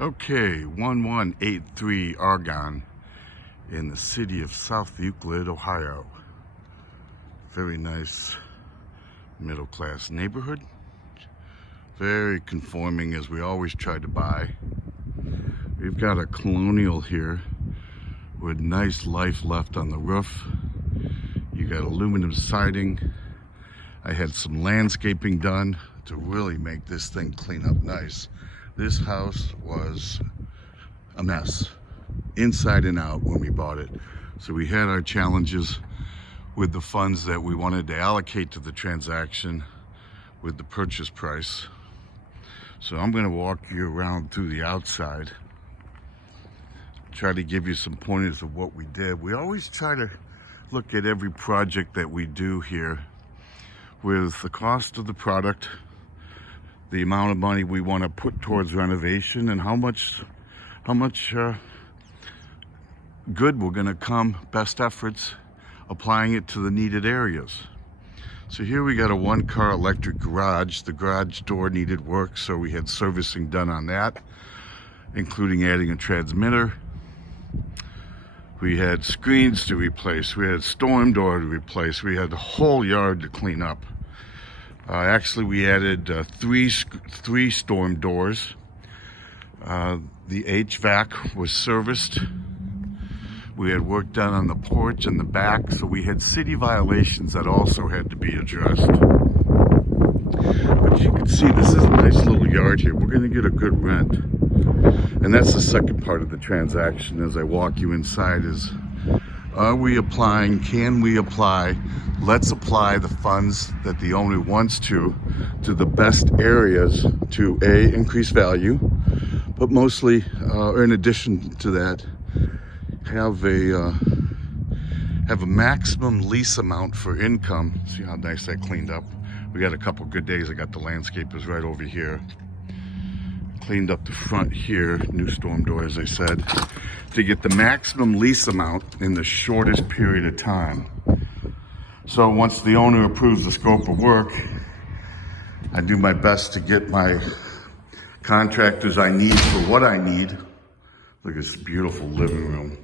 Okay, 1183 Argonne in the city of South Euclid, Ohio. Very nice middle-class neighborhood. Very conforming, as we always try to buy. We've got a colonial here with nice life left on the roof. You got aluminum siding. I had some landscaping done to really make this thing clean up nice. This house was a mess, inside and out, when we bought it. So we had our challenges with the funds that we wanted to allocate to the transaction with the purchase price. So I'm going to walk you around through the outside, try to give you some pointers of what we did. We always try to look at every project that we do here with the cost of the product, the amount of money we want to put towards renovation, and how much good we're going to come, best efforts, applying it to the needed areas. So here we got a one-car electric garage. The garage door needed work, so we had servicing done on that, including adding a transmitter. We had screens to replace. We had storm door to replace. We had the whole yard to clean up. Actually, we added three storm doors. The HVAC was serviced. We had work done on the porch and the back, so we had city violations that also had to be addressed. But you can see this is a nice little yard here. We're going to get a good rent. And that's the second part of the transaction as I walk you inside is, are we applying, can we apply, let's apply the funds that the owner wants to the best areas to A, increase value, but mostly, or in addition to that, have a maximum lease amount for income. See how nice that cleaned up? We got a couple good days. I got the landscapers right over here. Cleaned up the front here, new storm door, as I said, to get the maximum lease amount in the shortest period of time. So once the owner approves the scope of work, I do my best to get my contractors I need for what I need. Look at this beautiful living room.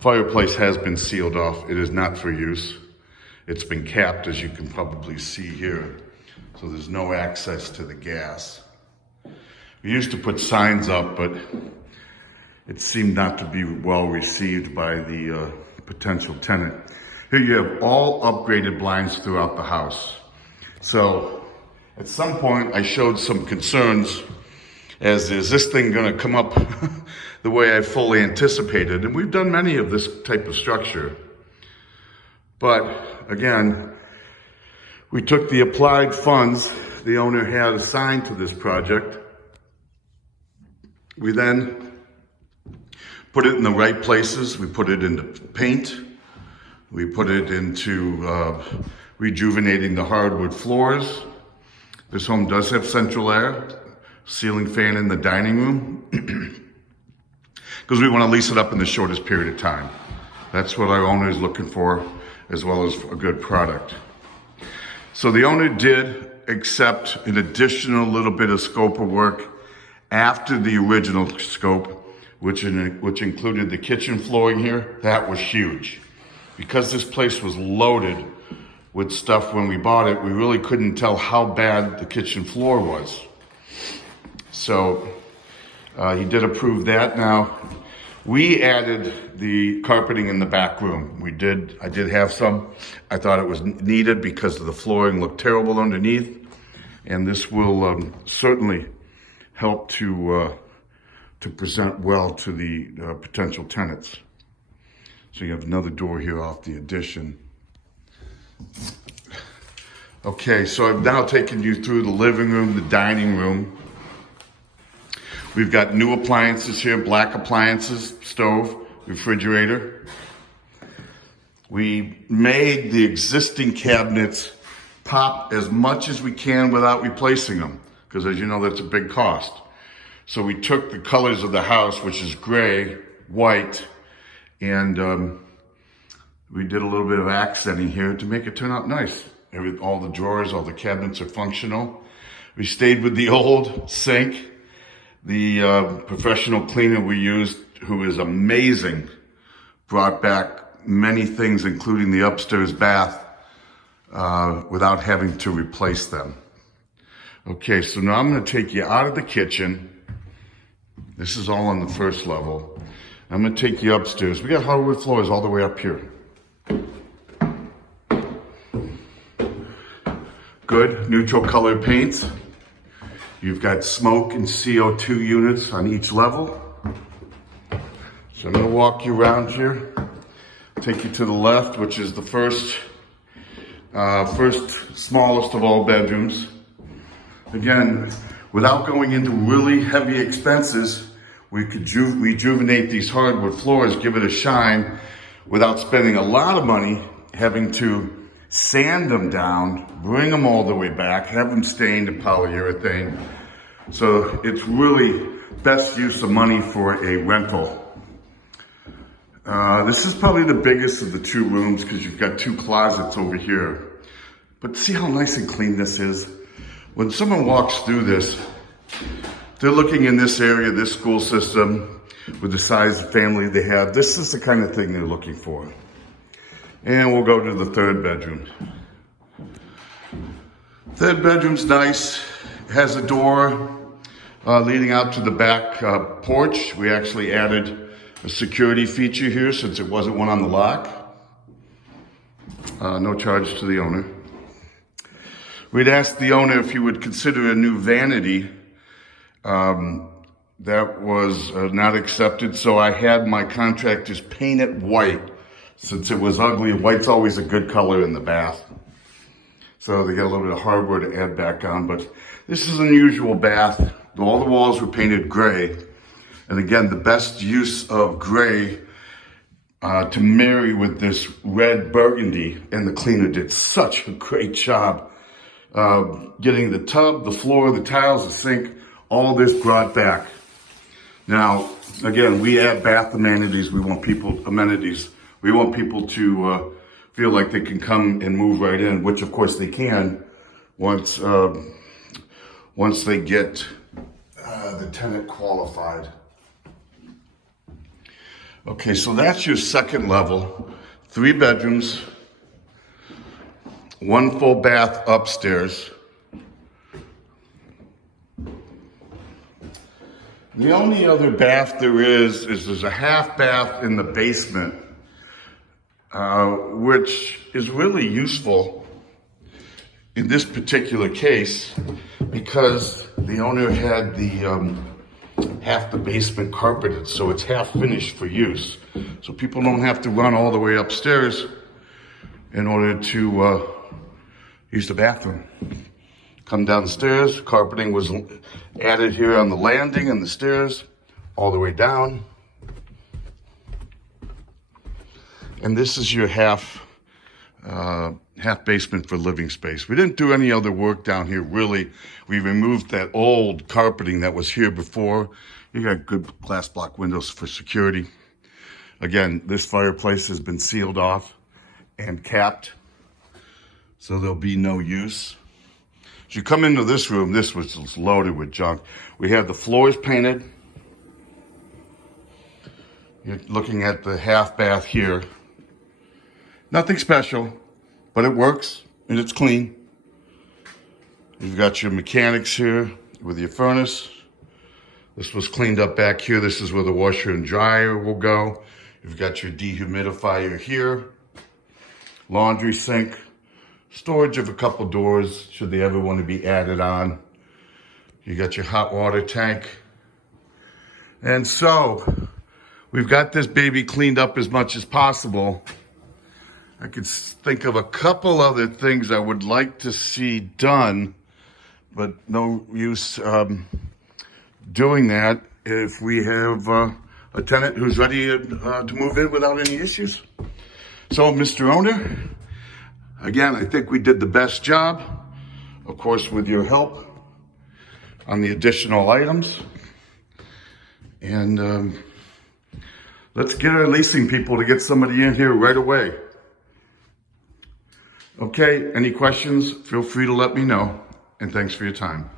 Fireplace has been sealed off. It is not for use. It's been capped, as you can probably see here. So there's no access to the gas. We used to put signs up, but it seemed not to be well received by the potential tenant. Here you have all upgraded blinds throughout the house. So at some point I showed some concerns as, is this thing gonna come up the way I fully anticipated? And we've done many of this type of structure. But again, we took the applied funds the owner had assigned to this project. We then put it in the right places. We put it into paint. We put it into rejuvenating the hardwood floors. This home does have central air, ceiling fan in the dining room, because we want to lease it up in the shortest period of time. That's what our owner is looking for, as well as a good product. So the owner did accept an additional little bit of scope of work after the original scope, which included the kitchen flooring here. That was huge. Because this place was loaded with stuff when we bought it, we really couldn't tell how bad the kitchen floor was. So he did approve that. Now, we added the carpeting in the back room. I did have some. I thought it was needed because the flooring looked terrible underneath. And this will certainly help to present well to the potential tenants. So you have another door here off the addition. Okay, so I've now taken you through the living room, the dining room. We've got new appliances here, black appliances, stove, refrigerator. We made the existing cabinets pop as much as we can without replacing them, because as you know, that's a big cost. So we took the colors of the house, which is gray, white, and we did a little bit of accenting here to make it turn out nice. All the drawers, all the cabinets are functional. We stayed with the old sink. The professional cleaner we used, who is amazing, brought back many things, including the upstairs bath, without having to replace them. Okay, so now I'm going to take you out of the kitchen. This is all on the first level. I'm going to take you upstairs. We got hardwood floors all the way up here. Good, neutral color paints. You've got smoke and CO2 units on each level. So I'm going to walk you around here. Take you to the left, which is the first smallest of all bedrooms. Again, without going into really heavy expenses, we could rejuvenate these hardwood floors, give it a shine, without spending a lot of money having to sand them down, bring them all the way back, have them stained in polyurethane. So it's really best use of money for a rental. This is probably the biggest of the two rooms because you've got two closets over here. But see how nice and clean this is? When someone walks through this, they're looking in this area, this school system, with the size of family they have. This is the kind of thing they're looking for. And we'll go to the third bedroom. Third bedroom's nice. It has a door leading out to the back porch. We actually added a security feature here since it wasn't one on the lock. No charge to the owner. We'd asked the owner if he would consider a new vanity. That was not accepted, so I had my contractors paint it white. Since it was ugly, white's always a good color in the bath. So they got a little bit of hardwood to add back on, but this is an unusual bath. All the walls were painted gray. And again, the best use of gray to marry with this red burgundy, and the cleaner did such a great job getting the tub, the floor, the tiles, the sink, all this brought back. Now, again, we add bath amenities. We want people to feel like they can come and move right in, which of course they can once they get the tenant qualified. Okay, so that's your second level. 3 bedrooms, 1 full bath upstairs. The only other bath there is there's a half bath in the basement, which is really useful in this particular case because the owner had the half the basement carpeted, so it's half finished for use. So people don't have to run all the way upstairs in order to use the bathroom. Come downstairs, carpeting was added here on the landing and the stairs, all the way down. And this is your half basement for living space. We didn't do any other work down here, really. We removed that old carpeting that was here before. You got good glass block windows for security. Again, this fireplace has been sealed off and capped, so there'll be no use. As you come into this room, this was just loaded with junk. We have the floors painted. You're looking at the half bath here. Nothing special, but it works and it's clean. You've got your mechanics here with your furnace. This was cleaned up back here. This is where the washer and dryer will go. You've got your dehumidifier here. Laundry sink. Storage of a couple doors, should they ever want to be added on. You got your hot water tank. And so, we've got this baby cleaned up as much as possible. I could think of a couple other things I would like to see done, but no use doing that if we have a tenant who's ready to move in without any issues. So, Mr. Owner, again, I think we did the best job, of course, with your help on the additional items. And let's get our leasing people to get somebody in here right away. Okay, any questions? Feel free to let me know. And thanks for your time.